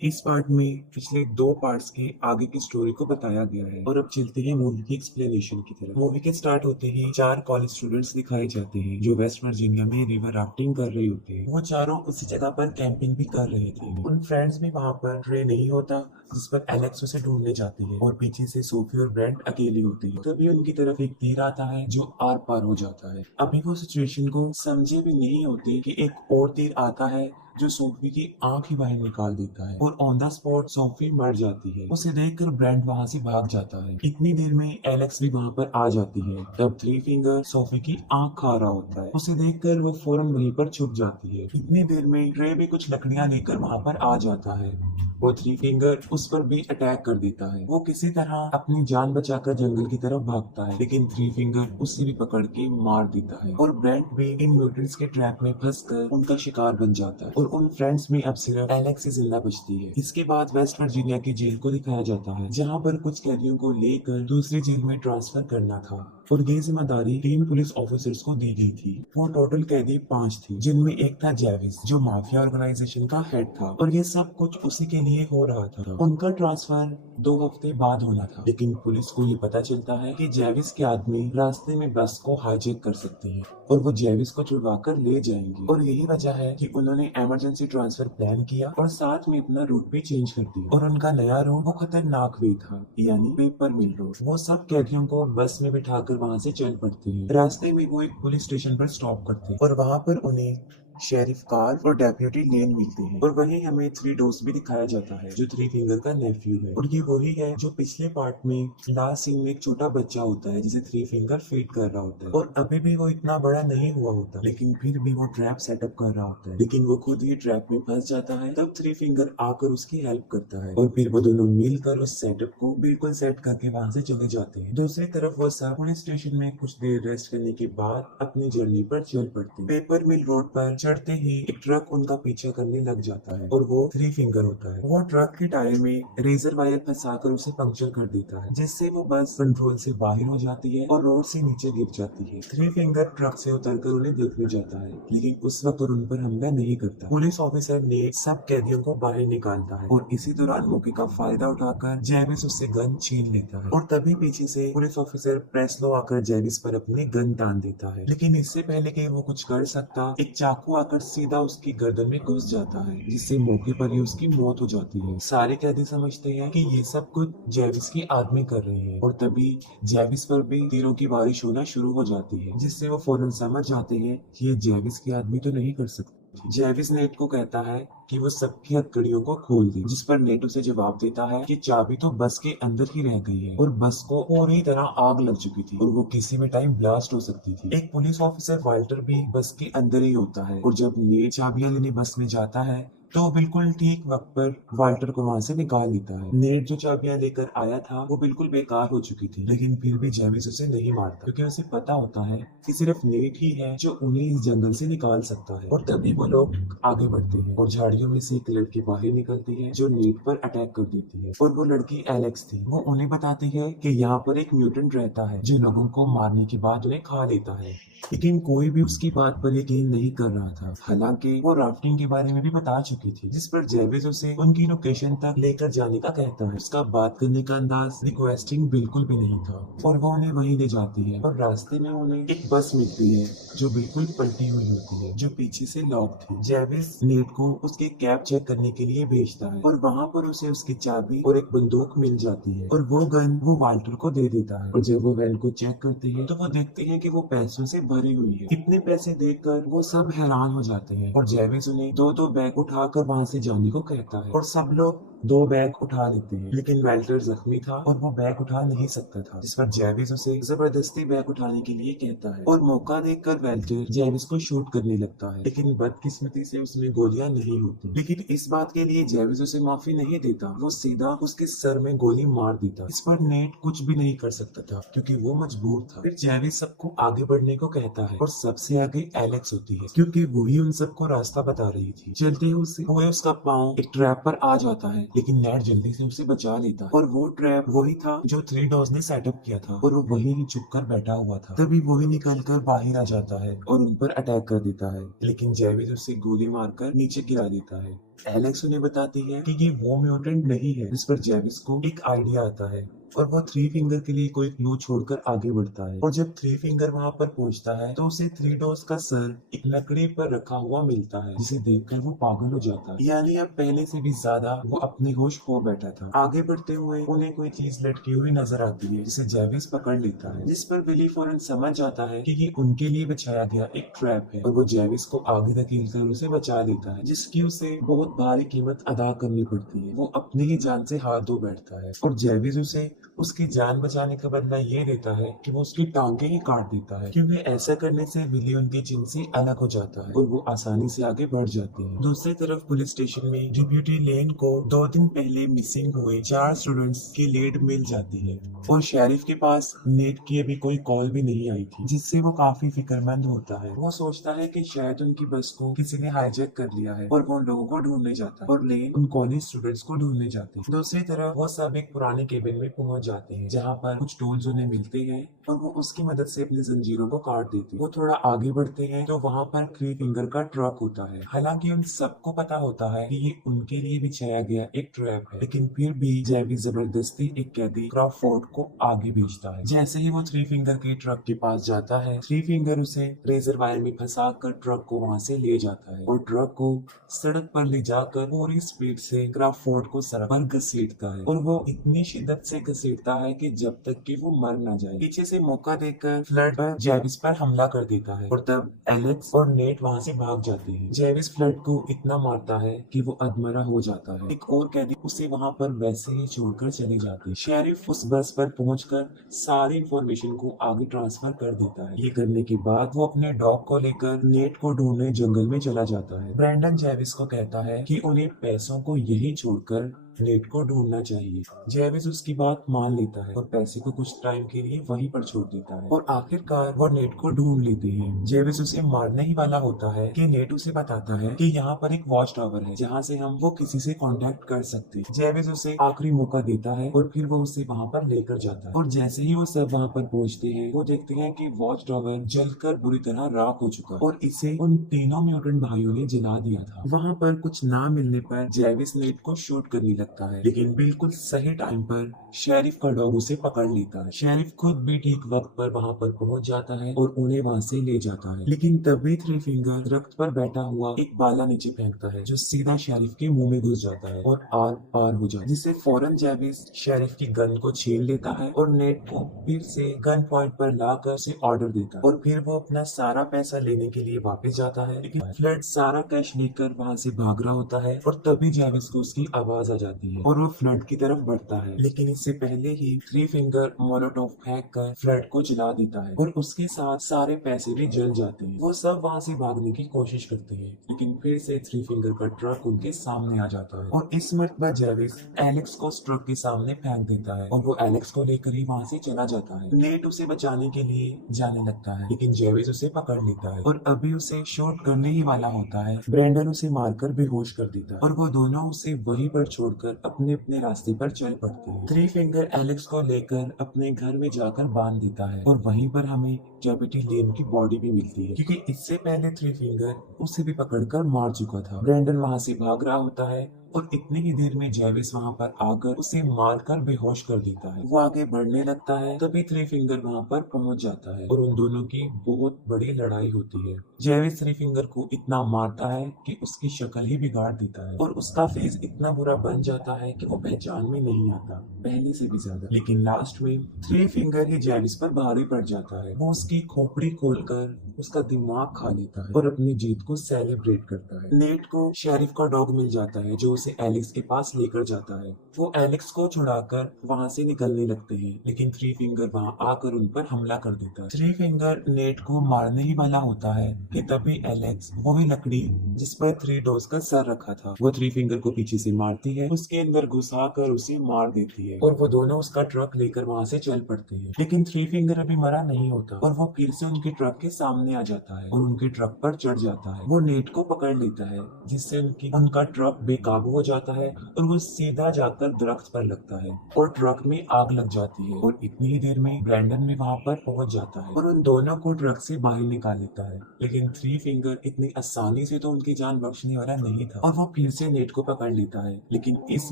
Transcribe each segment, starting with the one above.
इस पार्ट में पिछले 2 पार्ट्स के आगे की स्टोरी को बताया गया है और अब चलते हैं मूवी की एक्सप्लेनेशन की तरफ। मूवी के स्टार्ट होते ही 4 कॉलेज स्टूडेंट्स दिखाए जाते हैं जो वेस्ट वर्जीनिया में रिवर राफ्टिंग कर रहे होते हैं। वो चारों उसी जगह पर कैंपिंग भी कर रहे थे। उन फ्रेंड्स भी वहाँ पर ट्रे नहीं होता जिस पर एलेक्स उसे ढूंढने जाती है और पीछे से सोफी और ब्रेंट अकेली होती है। तभी उनकी तरफ एक तीर आता है जो आर पार हो जाता है। अभी वो सिचुएशन को समझे भी नहीं होते कि एक और तीर आता है जो सोफी की आंख ही बाहर निकाल देता है और ऑन द स्पॉट सोफी मर जाती है। उसे देखकर ब्रेंट वहाँ से भाग जाता है। इतनी देर में एलेक्स भी वहाँ पर आ जाती है। तब थ्री फिंगर सोफी की आंख खा रहा होता है। उसे देखकर वो फौरन वहीं पर छुप जाती है। इतनी देर में ट्रे भी कुछ लकड़ियाँ लेकर वहाँ पर आ जाता है। वो थ्री फिंगर उस पर भी अटैक कर देता है। वो किसी तरह अपनी जान बचाकर जंगल की तरफ भागता है लेकिन थ्री फिंगर उसे भी पकड़ के मार देता है और ब्रेंट भी इन म्यूटेंट्स के ट्रैप में फंसकर उनका शिकार बन जाता है और उन फ्रेंड्स में अब सिर्फ एलेक्स ही जिंदा बचती है। इसके बाद वेस्ट वर्जीनिया की जेल को दिखाया जाता है जहाँ पर कुछ कैदियों को लेकर दूसरी जेल में ट्रांसफर करना था और ये जिम्मेदारी 3 पुलिस ऑफिसर्स को दी गई थी। वो टोटल कैदी 5 थी जिनमें एक था जेविस जो माफिया ऑर्गेनाइजेशन का हेड था और ये सब कुछ उसी के लिए हो रहा था। उनका ट्रांसफर 2 हफ्ते बाद होना था लेकिन पुलिस को ये पता चलता है कि जेविस के आदमी रास्ते में बस को हाईजैक कर सकते हैं और वो जेविस को छुड़वा कर ले जाएंगे और यही वजह है कि उन्होंने इमरजेंसी ट्रांसफर प्लान किया और साथ में अपना रूट भी चेंज कर दिया और उनका नया रूट वो खतरनाक भी था यानी पेपर मिल रोड। वो सब कैदियों को बस में बिठाकर वहाँ से चल पड़ते हैं। रास्ते में वो एक पुलिस स्टेशन पर स्टॉप करते हैं और वहाँ पर उन्हें शेरिफ कार्ल और डेप्यूटी लेन मिलते हैं और वहीं हमें थ्री डोर्स भी दिखाया जाता है जो थ्री फिंगर का नेफ्यू है और ये वही है जो पिछले पार्ट में लास्ट सीन में एक छोटा बच्चा होता है जिसे थ्री फिंगर फीड कर रहा होता है और अभी भी वो इतना बड़ा नहीं हुआ होता लेकिन फिर भी वो ट्रैप सेटअप कर रहा होता है लेकिन वो खुद ही ट्रैप में फंस जाता है। तब थ्री फिंगर आकर उसकी हेल्प करता है और फिर वो दोनों मिलकर उस सेटअप को बिल्कुल सेट करके वहाँ से चले जाते हैं। दूसरी तरफ वो सब पुलिस स्टेशन में कुछ देर रेस्ट करने के बाद अपनी जर्नी पर चल पड़ते हैं। पेपर मिल रोड पर चढ़ते ही एक ट्रक उनका पीछा करने लग जाता है और वो थ्री फिंगर होता है। वो ट्रक के टायर में रेजर वायर फंसाकर उसे पंक्चर कर देता है जिससे वो बस कंट्रोल से बाहर हो जाती है और रोड से नीचे गिर जाती है। थ्री फिंगर ट्रक से उतरकर उन्हें देखने जाता है लेकिन उस वक्त उन पर हमला नहीं करता। पुलिस ऑफिसर ने सब कैदियों को बाहर निकालता है और इसी दौरान मौके का फायदा उठाकर जेविस उससे गन छीन लेता है और तभी पीछे से पुलिस ऑफिसर प्रेस्लो आकर जेविस पर अपनी गन तान देता है लेकिन इससे पहले कि वो कुछ कर सकता एक चाकू आकर सीधा उसकी गर्दन में घुस जाता है जिससे मौके पर ही उसकी मौत हो जाती है। सारे कैदी समझते हैं कि ये सब कुछ जेविस के आदमी कर रहे हैं और तभी जेविस पर भी तीरों की बारिश होना शुरू हो जाती है जिससे वो फौरन समझ जाते हैं कि ये जेविस के आदमी तो नहीं कर सकते। जेविस नेट को कहता है कि वो सबकी हथकड़ियों को खोल दे जिस पर नेट उसे जवाब देता है कि चाबी तो बस के अंदर ही रह गई है और बस को पूरी तरह आग लग चुकी थी और वो किसी भी टाइम ब्लास्ट हो सकती थी। एक पुलिस ऑफिसर वाल्टर भी बस के अंदर ही होता है और जब नेट चाबियां लेने बस में जाता है तो बिल्कुल ठीक वक्त पर वाल्टर को वहाँ से निकाल लेता है। नेट जो चाबियां लेकर आया था वो बिल्कुल बेकार हो चुकी थी लेकिन फिर भी जेविस उसे नहीं मारता क्योंकि उसे पता होता है कि सिर्फ नेट ही है जो उन्हें इस जंगल से निकाल सकता है। और तभी वो लोग आगे बढ़ते हैं और झाड़ियों में से एक लड़की बाहर निकलती है जो नेट पर अटैक कर देती है और वो लड़की एलेक्स थी। वो उन्हें बताती है कि यहाँ पर एक म्यूटेंट रहता है जो लोगों को मारने के बाद उन्हें खा लेता है लेकिन कोई भी उसकी बात पर यकीन नहीं कर रहा था। हालांकि वो राफ्टिंग के बारे में भी बता चुकी थी जिस पर जेविस उसे उनकी लोकेशन तक लेकर जाने का कहता है। उसका बात करने का अंदाज रिक्वेस्टिंग बिल्कुल भी नहीं था और वो उन्हें वहीं ले जाती है और रास्ते में उन्हें एक बस मिलती है जो बिल्कुल पलटी हुई होती है जो पीछे से लॉक थी। जेविस नेट को उसके कैब चेक करने के लिए भेजता है और वहाँ पर उसे उसकी चाबी और एक बंदूक मिल जाती है और वो गन वो वाल्टर को दे देता है और जब वो वैन को चेक करते हैं तो वो देखते हैं कि वो पैसों से भरी हुई है। इतने पैसे देखकर वो सब हैरान हो जाते हैं और जेविस उन्हें 2-2 बैग उठाकर वहाँ से जाने को कहता है और सब लोग 2 बैग उठा लेते हैं लेकिन वेल्टर जख्मी था और वो बैग उठा नहीं सकता था जिस पर जेविस उसे जबरदस्ती बैग उठाने के लिए कहता है और मौका देखकर वेल्टर जेविस को शूट करने लगता है लेकिन बदकिस्मती से उसमें गोलियां नहीं होती। लेकिन इस बात के लिए जेविस उसे माफी नहीं देता, वो सीधा उसके सर में गोली मार देता। इस पर नेट कुछ भी नहीं कर सकता था क्योंकि वो मजबूर था। फिर जेविस सबको आगे बढ़ने को कहता है और सबसे आगे एलेक्स होती है क्योंकि वही उन सबको रास्ता बता रही थी। चलते हुए उसका पाँव एक ट्रैप पर आ जाता है लेकिन नेट जल्दी से उसे बचा लेता है और वो ट्रैप वही था जो थ्री डॉग्स ने सेटअप किया था और वो वही चुप कर बैठा हुआ था। तभी वही निकल कर बाहर आ जाता है और उन पर अटैक कर देता है, लेकिन जेविस उसे गोली मारकर नीचे गिरा देता है। एलेक्स उन्हें बताती है कि ये वो म्यूटेंट नहीं है। इस पर जेविस को एक आइडिया आता है और वो थ्री फिंगर के लिए कोई क्लू छोड़कर आगे बढ़ता है। और जब थ्री फिंगर वहाँ पर पहुँचता है तो उसे थ्री डॉग्स का सर एक लकड़ी पर रखा हुआ मिलता है, जिसे देखकर वो पागल हो जाता है। यानी अब पहले से भी ज्यादा वो अपने होश खो बैठा था। आगे बढ़ते हुए उन्हें कोई चीज लटकी हुई नजर आती है, जिसे जेविस पकड़ लेता है, जिस पर विली फौरन समझ जाता है कि ये उनके लिए बिछाया गया एक ट्रैप है और वो जेविस को आगे धकेलकर उसे बचा लेता है, जिसकी उसे बहुत भारी कीमत अदा करनी पड़ती है। वो अपनी ही जान से हाथ धो बैठता है और जेविस उसे उसकी जान बचाने का बदला ये देता है कि वो उसकी टांगे ही काट देता है, क्योंकि ऐसा करने से विली उनकी जिन से अलग हो जाता है और वो आसानी से आगे बढ़ जाती है। दूसरी तरफ पुलिस स्टेशन में डिप्यूटी लेन को 2 दिन पहले मिसिंग हुए 4 स्टूडेंट्स की लीड मिल जाती है और शेरिफ के पास नेट की अभी कोई कॉल भी नहीं आई थी, जिससे वो काफी फिक्रमंद होता है। वो सोचता है कि शायद उनकी बस को किसी ने हाईजैक कर लिया है और वो लोगों को ढूंढने जाता है और लेन उन कॉलेज स्टूडेंट्स को ढूंढने जाते हैं। दूसरी तरफ वो सब एक पुराने केबिन में पहुंच जाते हैं, जहाँ पर कुछ टूल्स उन्हें मिलते हैं और वो उसकी मदद से अपनी जंजीरों को काट देते हैं। वो थोड़ा आगे बढ़ते हैं तो वहाँ पर थ्री फिंगर का ट्रक होता है। हालांकि उन सबको पता होता है कि ये उनके लिए बिछाया गया एक ट्रैप है, लेकिन फिर भी जेविस जबरदस्ती एक कैदी क्रॉफोर्ड को आगे भेजता है। जैसे ही वो थ्री फिंगर के ट्रक के पास जाता है, थ्री फिंगर उसे रेजर वायर में फंसा कर ट्रक को वहाँ से ले जाता है और ट्रक को सड़क पर ले जाकर पूरी स्पीड से क्रॉफोर्ड को सड़क पर घसीटता है और वो इतनी शिद्दत से घसीटता है कि जब तक कि वो मर ना जाए। पीछे से मौका देकर फ्लड पर जेविस पर हमला कर देता है और तब एलेक्स और नेट वहाँ से भाग जाते हैं। जेविस फ्लड को इतना मारता है कि वो अधमरा हो जाता है। एक और कैदी उसे वहाँ पर वैसे ही छोड़कर चले जाते हैं। शेरिफ उस बस पर पहुंचकर सारी इंफॉर्मेशन को आगे ट्रांसफर कर देता है। ये करने के बाद वो अपने डॉग को लेकर नेट को ढूंढने जंगल में चला जाता है। ब्रैंडन जेविस को कहता है कि उन्हें पैसों को यही छोड़कर नेट को ढूंढना चाहिए। जेविस उसकी बात मान लेता है और पैसे को कुछ टाइम के लिए वहीं पर छोड़ देता है और आखिरकार वो नेट को ढूंढ लेते हैं। जेविस उसे मारने ही वाला होता है कि नेट उसे बताता है कि यहाँ पर एक वॉच टावर है जहाँ से हम वो किसी से कांटेक्ट कर सकते हैं। जेविस उसे आखिरी मौका देता है और फिर वो उसे वहाँ पर लेकर जाता है और जैसे ही वो सब वहाँ पर पहुँचते हैं, वो देखते हैं कि वॉच टावर जलकर बुरी तरह राख हो चुका है और इसे उन तीनों म्यूटेंट भाइयों ने जला दिया था। वहाँ पर कुछ ना मिलने पर जेविस नेट को शूट करने लगता है, लेकिन बिल्कुल सही टाइम पर शेरिफ का डॉग उसे पकड़ लेता है। शेरिफ खुद भी ठीक वक्त पर वहाँ पर पहुँच जाता है और उन्हें वहाँ से ले जाता है, लेकिन तभी थ्री फिंगर दरख्त पर बैठा हुआ एक बाला नीचे फेंकता है जो सीधा शेरिफ के मुंह में घुस जाता है और आर पार हो जाता है, जिससे फौरन जेविस शेरिफ की गन को छीन लेता है और नेट को फिर से गन पॉइंट पर लाकर उसे ऑर्डर देता है और फिर वो अपना सारा पैसा लेने के लिए वापस जाता है, लेकिन फ्लड सारा कैश लेकर वहाँ से भाग रहा होता है और तभी जेविस को उसकी आवाज आ जाती है और वो फ्लड की तरफ बढ़ता है। लेकिन इससे पहले ही थ्री फिंगर मोलोटोव फेंक कर फ्लड को जला देता है और उसके साथ सारे पैसे भी जल जाते हैं। वो सब वहाँ से भागने की कोशिश करते हैं, लेकिन फिर से थ्री फिंगर का ट्रक उनके सामने आ जाता है और इस मर्तबा जेविस एलेक्स को उस ट्रक के सामने फेंक देता है और वो एलेक्स को लेकर ही वहाँ से चला जाता है। नेट उसे बचाने के लिए जाने लगता है, लेकिन जेविस उसे पकड़ लेता है और अभी उसे शूट करने ही वाला होता है। ब्रेंडन उसे मारकर बेहोश कर देता है और वो दोनों उसे वहीं पर छोड़कर अपने अपने रास्ते पर चल पड़ते हैं। थ्री फिंगर एलेक्स को लेकर अपने घर में जाकर बांध देता है और वहीं पर हमें कैपिटी लेन की बॉडी भी मिलती है, क्योंकि इससे पहले थ्री फिंगर उसे भी पकड़कर मार चुका था। ब्रेंडन वहाँ से भाग रहा होता है और इतनी ही देर में जेविस वहाँ पर आकर उसे मारकर बेहोश कर देता है। वो आगे बढ़ने लगता है, तभी थ्री फिंगर वहाँ पर पहुँच जाता है और उन दोनों की बहुत बड़ी लड़ाई होती है। जेविस थ्री फिंगर को इतना मारता है कि उसकी शक्ल ही बिगाड़ देता है और उसका फेस इतना बुरा बन जाता है कि वो पहचान में नहीं आता पहले से भी ज्यादा। लेकिन लास्ट में थ्री फिंगर ही जेविस पर भारी पड़ जाता है। वो उसकी खोपड़ी खोलकर उसका दिमाग खा लेता है और अपनी जीत को सेलिब्रेट करता है। नेट को शेरिफ का डॉग मिल जाता है जो उसे एलेक्स के पास लेकर जाता है। वो एलेक्स को छुड़ाकर वहाँ से निकलने लगते हैं, लेकिन थ्री फिंगर वहाँ आकर उन पर हमला कर देता है। थ्री फिंगर नेट को मारने ही वाला होता है कि तभी एलेक्स वो भी लकड़ी जिस पर थ्री डोर्स का सर रखा था वो थ्री फिंगर को पीछे से मारती है, उसके अंदर घुसा कर उसे मार देती है और वो दोनों उसका ट्रक लेकर वहाँ से चल पड़ते हैं। लेकिन थ्री फिंगर अभी मरा नहीं होता और वो फिर से उनके ट्रक के सामने आ जाता है और उनके ट्रक पर चढ़ जाता है। वो नेट को पकड़ लेता है जिससे उनका ट्रक बेकाबू हो जाता है और वो सीधा जाकर दरख्त पर लगता है और ट्रक में आग लग जाती है और इतनी ही देर में ब्रैंडन भी वहाँ पर पहुंच जाता है और उन दोनों को ट्रक से बाहर निकाल लेता है। लेकिन थ्री फिंगर इतनी आसानी से तो उनकी जान बख्शने वाला नहीं था और वो फिर से नेट को पकड़ लेता है। लेकिन इस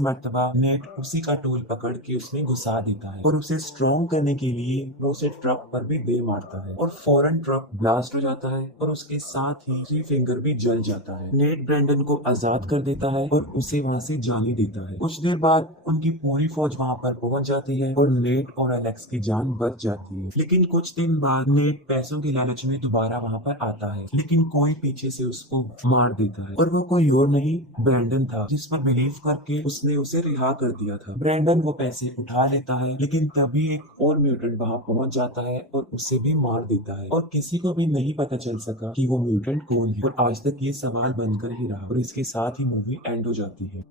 मर्तबा नेट उसी का टूल पकड़ के उसमें घुसा देता है और उसे स्ट्रॉन्ग करने के लिए वो उसे ट्रक पर भी दे मारता है और फौरन ट्रक ब्लास्ट हो जाता है और उसके साथ ही थ्री फिंगर भी जल जाता है। नेट ब्रैंडन को आजाद कर देता है और उसे वहाँ से जाने देता है। कुछ देर बाद उनकी पूरी फौज वहाँ पर पहुंच जाती है और नेट और एलेक्स की जान बच जाती है। लेकिन कुछ दिन बाद नेट पैसों के लालच में दोबारा वहाँ पर आता है, लेकिन कोई पीछे से उसको मार देता है और वो कोई और नहीं ब्रैंडन था जिस पर बिलीव करके उसने उसे रिहा कर दिया था। ब्रैंडन वो पैसे उठा लेता है लेकिन तभी एक और म्यूटेंट वहाँ पहुंच जाता है और उसे भी मार देता है और किसी को भी नहीं पता चल सका कि वो म्यूटेंट कौन है और आज तक ये सवाल बनकर ही रहा और इसके साथ ही मूवी एंड हो जाती है।